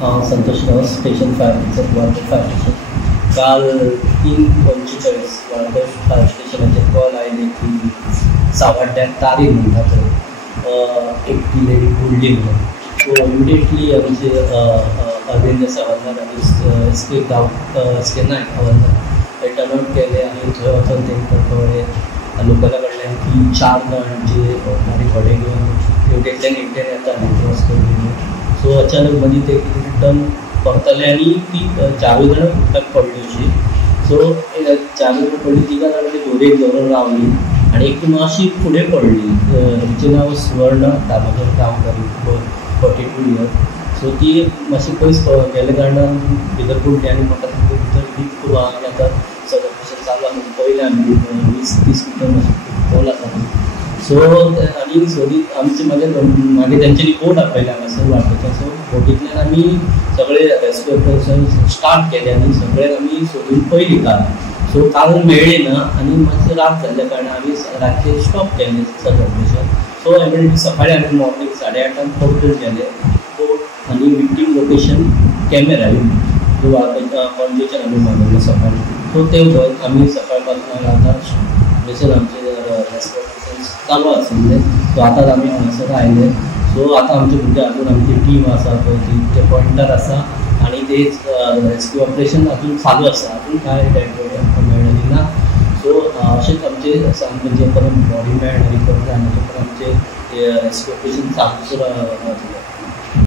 Santosh Rao station fire Valpoi fire station. काल 3:45 Valpoi fire स्टेशनाचेर call आयले की सावड्ड्याक तारी म्हणटा थंय एक लेडी बुडली म्हणून. सो इमिडिएटली आमचे अरविंद हवालदार आनी एसके नायक हवालदार थंय टर्न आउट केले आनी थंय वचून तांकां कळ्ळें लोकला कडल्यान की 4 जाण जे मारी घोडे घेवन हेवटेंतल्यान हेवटेन येताले क्रॉस करून. सो अचानक मदीं ते रिटर्न करताले आनी ती 4 जाणां उदकाक पडली अशी. सो 4 जाणां पडली, 3 जाणां ती दोरयेक धरून रावली आनी एक मातशी फुडें पडली. तिचें नांव सुवर्ण दामोदर गांवकारी, 42 इयर्स. सो ती मातशी पयस गेल्या कारणान भितर पडली आनी म्हाका भितर डीप करून आमी आतां सर्वेक्षण चालू आसा. पयलें आमी 20-30 मिटर मातशें खोल आसा. सो आनी सोदीत आमचे मागीर तेंच्यांनी बोट आपयले हांगासर वाळपयच्या. सो बोटींतल्यान आमी सगळे रेस्क्यू ऑपरेशन स्टार्ट केलें आनी सगळ्यांक आमी सोदून पयली काल. सो काल मेळ्ळी ना आनी मातशें रात जाल्ल्या कारणान आमी रातचें स्टॉप केलें सर्च ऑपरेशन. सो इमिडिएटली सकाळीं आमी मॉर्निंग 8:30 पोर्टल गेले बोट आनी विक्टीम लोकेशन कॅमेरा जो पणजेच्यान आमी मागयलो सकाळीं. सो ते घेवन आमी सकाळ पासून आतां थंयसर आमचे रेस्क्यू ऑपरेशन चालू आशिल्ले. सो आतां आमी हांगासर आयले. सो आतां आमचे भुरगे अजून आमची टीम आसा पळय ती ते पॉयंटार आसा आनी ते रेस्क्यू ऑपरेशन अजून चालू आसा. अजून कांय डेड बॉडी आमकां मेळ्ळी ना. सो अशेंच आमचे म्हणजे परत बॉडी मेळना रिकवर जायना, आमचे रेस्क्यू ऑपरेशन चालूच रावतलें.